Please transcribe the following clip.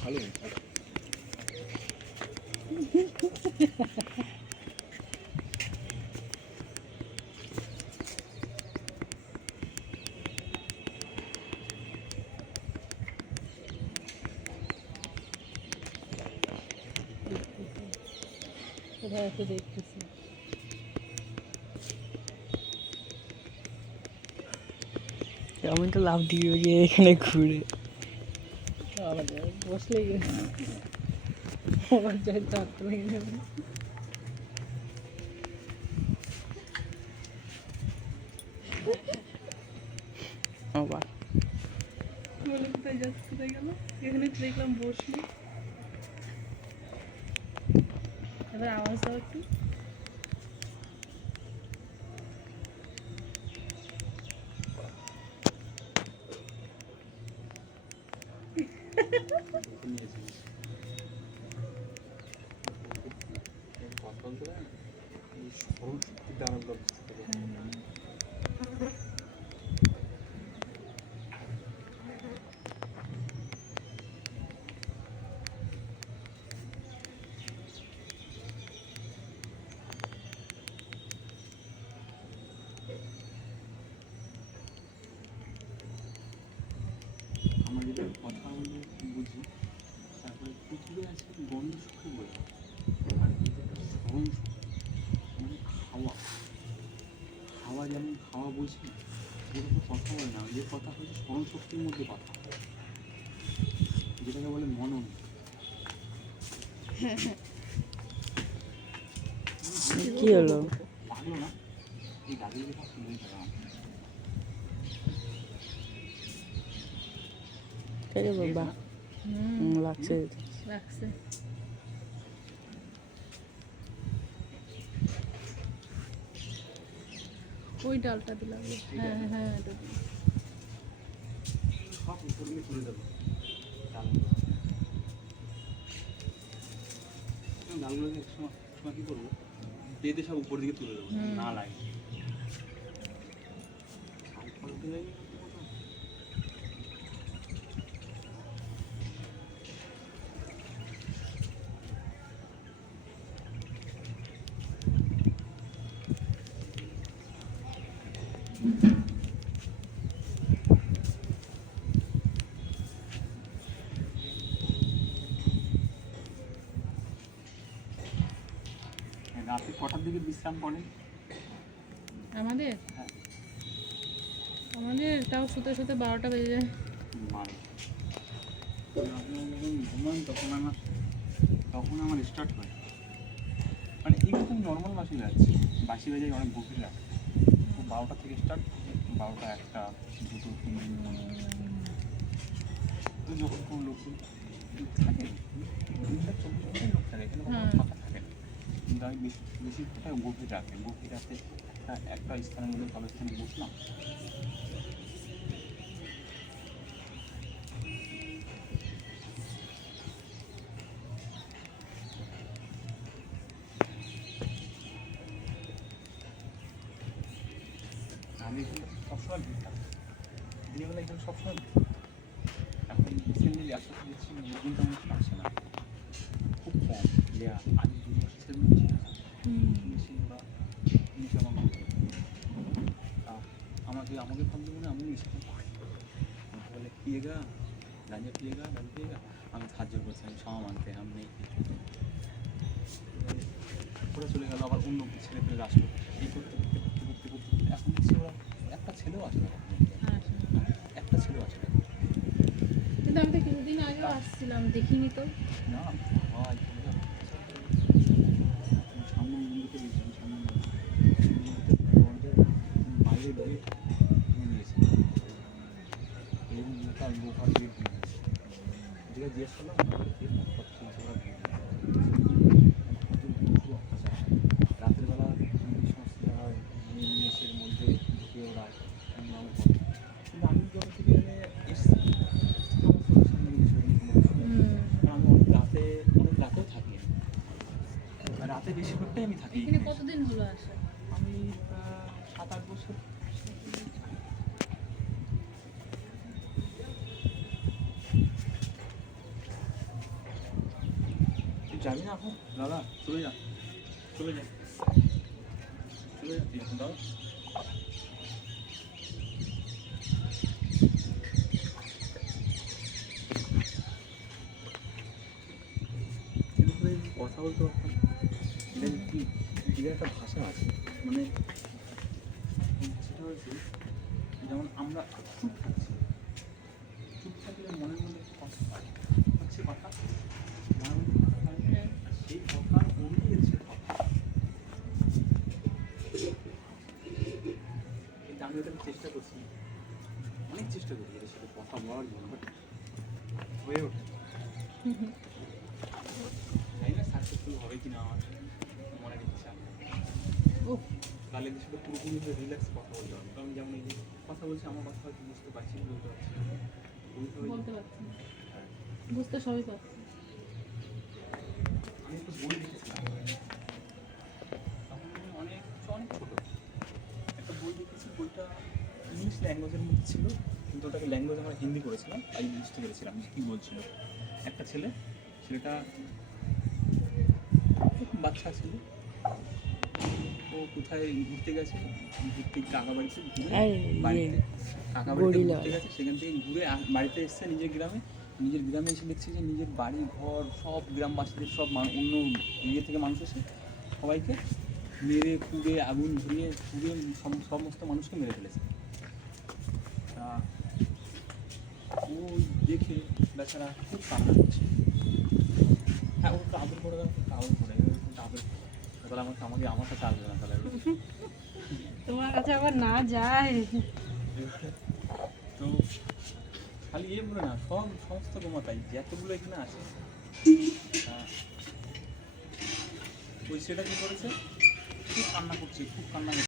ভালো কোথায় একটু দেখতেছি। আমি তো লাভ দিয়ে গিয়ে এখানে ঘুরে বসলে আবার যাই চারটা লেগে যাবে। আবার বলে কোথায় যাচ্ছে, কোথায় গেল? এখানে তো দেখলাম বসলি। এবার আওয়াজ দাও একটু। আমরা যদি কথা বলে বুঝি, তারপরে পৃথিবী আছে গন্ধ শক্তি বলে, আর যেটা স্মরণ শক্তি মানে হাওয়া। হাওয়া যেমন হাওয়া বলছি, ওর উপর কথা বলে না, যে কথা হচ্ছে স্মরণ শক্তির মধ্যে কথা, যেটাকে বলে মনন। কি হলো? লাগলো না এই দাদির কথা শুনেই পেলাম। রে বাবা লাগছে লাগছে। ওই ডালটা দিলাম। হ্যাঁ হ্যাঁ এটা দিলাম। সব উপর দিয়ে তুলে দেবো ডালগুলোকে এক সময় কী করবো, বেঁধে সব উপর দিকে তুলে দেবো না লাগে। রাতে কটার দিকে বিশ্রাম করেন আমাদের? হ্যাঁ আমাদের তাও শুতে শুতে 12টা বেজে যায়। মানে আপনি যখন ঘুমান তখন আমার স্টার্ট হয়, মানে এইরকম নর্মাল বাসি যাচ্ছে, বাসি বাজে অনেক গভীর রাত, তো 12টা থেকে স্টার্ট, 12টা 1টা 2টো 3 যখন কোনো লোক থাকে 2-4 লোক থাকে, এখানে কোনো ফাঁকা থাকে না, কিন্তু আমি বেশি কোথায় গভীর রাতে একটা স্থানের মধ্যে ভালো স্থানে বসলাম, আমি এখানে সবসময় ভিড় থাকবো, দিনের বেলা এখানে সবসময় ভিড় থাকবো। এখন রিসেন্টলি আস্তে আস্তে দেখছি নতুন তেমন আসছে না, খুব কম, যে আগে 2 মাস সেদিন বেশি আসে, বেশি ওরা জিনিস আমার আমাকে ভাবতে মনে আমি এসে বলে পিয়েগা গাঁজা পিয়েগা গাঁজা পিয়েগা, আমি সাহায্য করছি, আমি ক্ষমা মানতে আমি নেই, ওরা চলে গেল, আবার অন্য ছেলে পেলে আসলো, এই করতে এখন দেখছি ওরা একটা ছেলেও আসে না, একটা ছেলেও আসে না। কিন্তু আমি তো কিছুদিন আগেও আসছিলাম, দেখিনি তো। না বাবা সামনে মন্দিরকে দেখছিলাম, সামনে বাইরে গেট নিয়েছে এবং লোহার গেট নিয়েছে, যেটা জিজ্ঞেস করলাম কত কিনছে, ওরা খুব অত্যাচার, রাতের বেলা সমস্ত জায়গায় মেসের মধ্যে ঢুকে ওরা কিন্তু আমি যখন থেকে এসেছি আমি অনেক রাতেও থাকি, রাতে বেশিরভাগটাই আমি থাকি। এখানে কতদিন হলো আসা? আমি 7-8 বছর। যাবি না এখন দাদা? চলে যা, চলে যা, চলে যা তুই এখন দাদা। কথা বলতে পারতাম। এটা কি এদের একটা ভাষা আছে, মানে সেটা হচ্ছে যেমন আমরা চুপ থাকছি, চুপ থাকলে মনের মধ্যে একটা কথা পাই, হচ্ছে কথা মনের মধ্যে কথা পাই, আর সেই কথা অনুযায়ী সে কথা। কিন্তু আমি ওটা চেষ্টা করছি, অনেক চেষ্টা করি এদের সাথে কথা বলার জন্য, বাট হয়ে ওঠে না। জানি না সাকসেসফুল হবে কি না, আমার মনের ইচ্ছা। ও তাহলে এদের সাথে পুরোপুরি রিল্যাক্স কথা বলতে হবে, কারণ যেমন এই যে কথা বলছি, আমার কথা হয়তো বুঝতে পারছি, বলতে পারছি না, বলতে পারছি না, হ্যাঁ। বুঝতে সবই পারছি। আমি একটু বই দেখেছিলাম তখন আমি অনেক অনেক ছোটো একটা বই দেখেছি, বইটা ইংলিশ ল্যাঙ্গুয়েজের মধ্যে ছিল, কিন্তু ওটাকে ল্যাঙ্গুয়েজ আমরা হিন্দি করেছিলাম, তাই বুঝতে পেরেছিলাম যে কী বলছিল। একটা ছেলেটা এরকম বাচ্চা ছিল, ও কোথায় ঘুরতে গেছে, ঘুরতে কাকা বাড়িতে ঘুরে, বাড়িতে কাকা বাড়িতে ঘুরতে গেছে, সেখান থেকে ঘুরে বাড়িতে এসছে নিজের গ্রামে এসে দেখছে যে নিজের বাড়ি ঘর সব গ্রামবাসীদের সব অন্য ইয়ে থেকে মানুষ এসে সবাইকে মেরে পুড়ে আগুন ধরিয়ে পুড়ে সমস্ত মানুষকে মেরে ফেলেছে। তা ও দেখে বেচারা খুব কান্না করছে। হ্যাঁ, ও একটু আদর করে দাও, একটু আদর করে আদর করে, তাহলে আমার কাছে আসবে না তাহলে। তোমার কাছে আবার না যায়। তো খালি বলে না, সমস্ত গোমাতাই যতগুলো এখানে আছে, ওই সেটা কি করেছে, খুব কান্না করছে, খুব কান্না করছে।